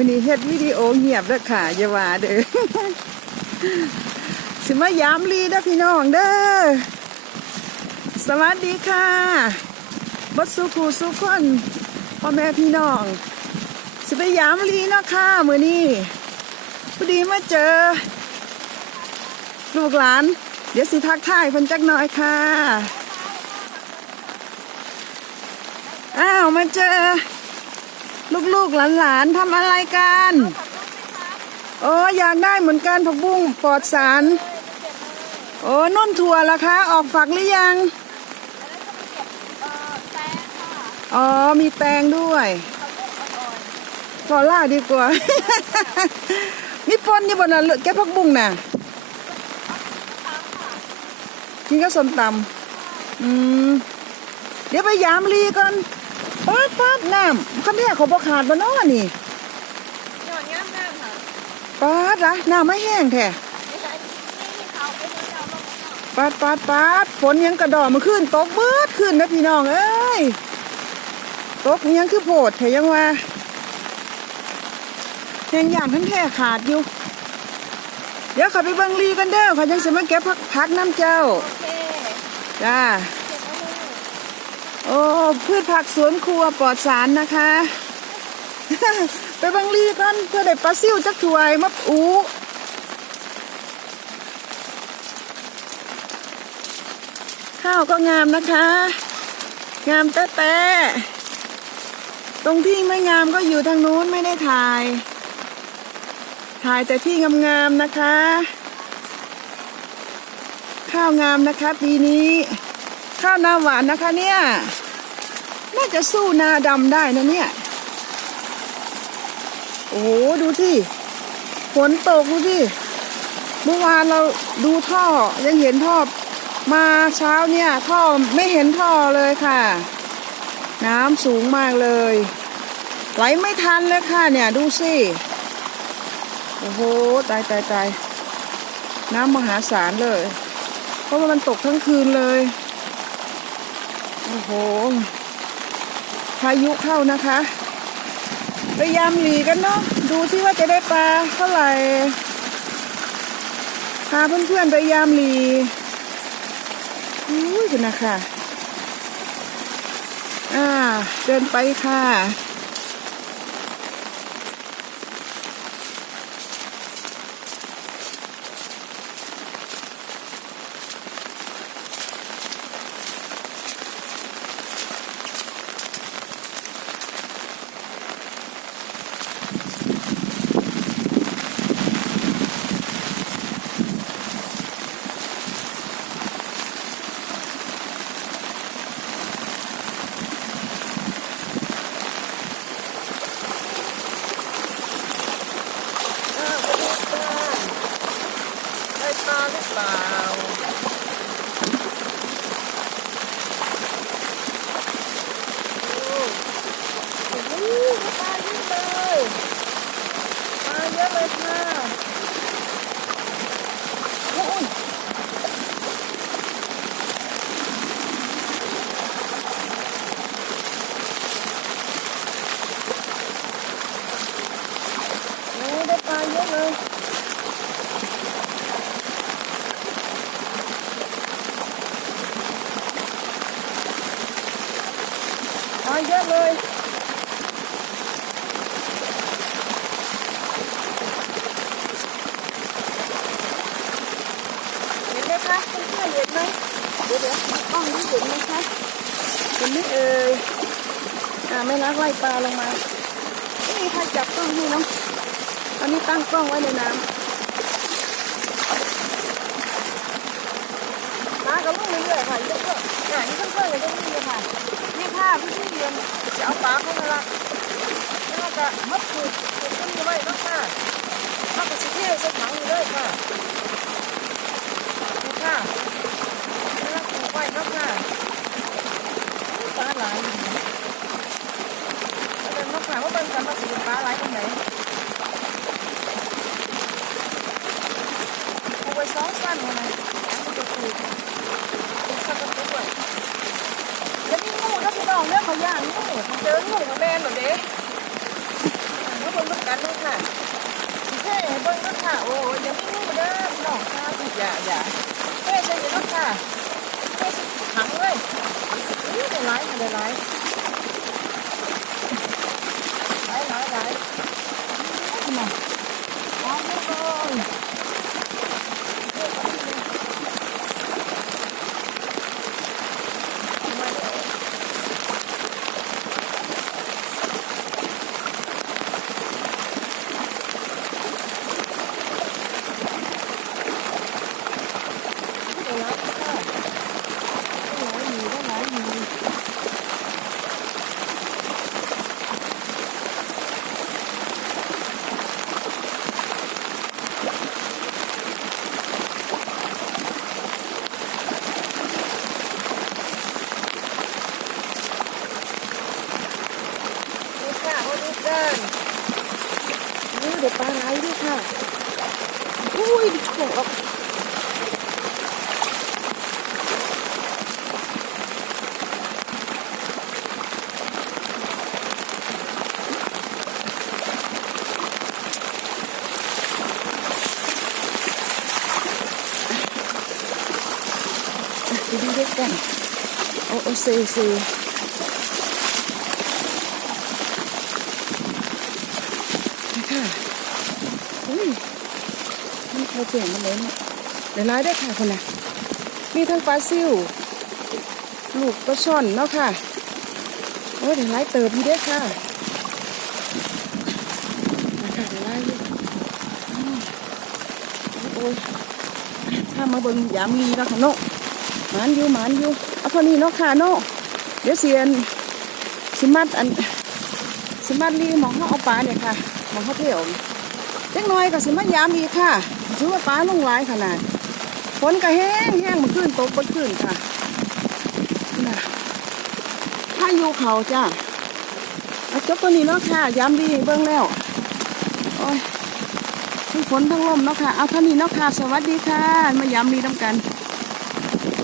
มือนี้เฮ็ดวิดีโอเงียบเด้อค่ะอย่าว่าเด้อสิมายามลีเด้อพี่น้องเด้อสวัสดีค่ะบดสุขูสุขคนพ่อแม่พี่น้องสิไปยามลีเนาะค่ะมือนี้พอดีมาเจอ ลูกหลาน เดี๋ยวสิทักทายเพิ่นจักหน่อยค่ะอ้าวมาเจอ ลูกๆหลานๆทำอะไรกันโอ้อยากได้เหมือนกันผักบุ้งปลอดสาร โอ้นุ่นถั่วละคะ ออกฝักหรือยัง อ๋อ มีแตงด้วยฟอล่าดีกว่า มีปนนี่บนน่ะแกผักบุ้งน่ะ กินก็สมตำอืม เดี๋ยวไปยามลีก่อน ปาดปาดน้ำคันแท้เขาบอขาดบ่น้อนี่หยอดย่ำน้ำค่ะปาดละน้ำไม่แห้งแท้ไม่ใช่นี่เขาไปเดินเอาลงข้างนอกปาดปาดปาดฝนยังกระดอมาขึ้นตกเบิดขึ้นนะพี่น้องเอ้ยตกยังคือโผดแถยังว่าแหงย่านทั้งแท้ขาดอยู่ เดี๋ยวเขับไปเบิ่งลีกันเด้อเขายังสิมาเก็บพักพักน้ำเจ้าโอเคจ้าเก็บไว้เลย อ้พืชผักสวนครัวปลอดสารนะคะ ไปบังลีกันเพื่อได้ปลาซิ่วจักถวยมะอูข้าวก็งามนะคะ งามแต๊ะๆตรงที่ไม่งามก็อยู่ทางนู้นไม่ได้ถ่าย ถ่ายแต่ที่งามๆนะคะ ข้าวงามนะคะปีนี้ ข้าวนาหวานนะคะเนี่ย น่าจะสู้นาดำได้นะเนี่ย โอ้โหดูที่ฝนตกดูที่เมื่อวานเราดูท่อยังเห็นท่อมาเช้าเนี่ยท่อไม่เห็นท่อเลยค่ะ น้ำสูงมากเลย ไหลไม่ทันเลยค่ะเนี่ยดูสิ โอ้โหตายตายตายน้ำมหาศาลเลย เพราะว่ามันตกทั้งคืนเลย โอ้โห พายุเข้านะคะพยายามหลีกันเนาะดูที่ว่าจะได้ปลาเท่าไหร่พาเพื่อนๆไปยามหลีอู้ยนะคะอ่าเดินไปค่ะ อ้าวไปดูกันได้ปลาหรือเปล่าโอ้โอ้โหปลาเยอะเลยปลาเยอะเลยค่ะโอ้ยโอ้ได้ปลาเยอะเลยปลา เยอะเลยเห็นไหมคะเพื่อนๆเห็นไหมเดี๋ยวเดี๋ยวกล้องนี้เห็นไหมคะเห็นไหมเอ่ยอ่าไม่รักไล่ปลาลงมาไม่มีใครจับกล้องให้เนาะตอนนี้ตั้งกล้องไว้ในน้ำปลาก็ลงเรื่อยๆค่ะเยอะ นจะเอาปลาเข้ามาละแล้วก็มัดผูกผูกก็มีไว้เนาะค่ะถ้าก็สิเที่ยวใส่ถังอยู่เลยค่ะนี่ค่ะแล้วผูกไว้เนาะค่ะปลาหลายอยู่นะแล้วเดินมาค่ะว่าเป็นการมาสีปลาหลายตรงไหน เอาไว้สองสั้นเลยนะมันจะถูกถูกขั้นตอนด้วยแล้วนี่งูนะพี่น้อง เขาย่างงูเจองูกับแม่หมดเด้แล้วคนำด้วยกันด้วยค่ะแค่เบิ้งด้วยค่ะ โอ้ยอย่ามีมือเด้อน้องค่ะอย่าอย่าแค่ใช่ไหมด้วยค่ะแค่ขังเลยนี่เด้หลายค่ะได้หลายหลายหลายนี่มาเอาไปเลยมาเด้อ ได้หลายค่ะได้หลายหมูได้หลายหมูนี่ค่ะมาดูกันนี่ เดี๋ยวปลาไหลด้วยค่ะ อุ้ยดิโขก đi đi đi กันโอ้โอ้เซ่เซ่ค่ะอุ้ย มันใครเปลี่ยนมาเลยเนี่ยเดี๋ยวร้ายได้ค่ะคนน่ะมีทั้งปลาซิ่วลูกปลาช่อนเนาะค่ะโอ้ยเดี๋ยร้ายเติบดีเด้อค่ะนะคะเดี๋ยวร้ายอยู่อ้าวโอ้ยถ้ามาเบิ่งยามลีเนาะค่ะเนาะหมานอยู่หมานอยู่เอาเท่านี้เนาะค่ะเนาะเดี๋ยวเสียนสิมัดอันสิมัดลีมองเขาเอาปลาเนี่ยค่ะมองเขาเที่ยวเล็กน้อยก็สิมายามอีกค่ะ ถือว่าป้าลงร้ายขนาดฝนก็แห้งแห้งมันขึ้นตกมันขึ้นค่ะน่ะถ้าอยู่เขาจ้าเอาจบตัวนี้เนาะค่ะย้ำดีเบิ่งแล้วโอ้ยทั้งฝนทั้งลมเนาะค่ะ เอาเท่านี้เนาะค่ะ สวัสดีค่ะ มาย้ำดีน้ำกัน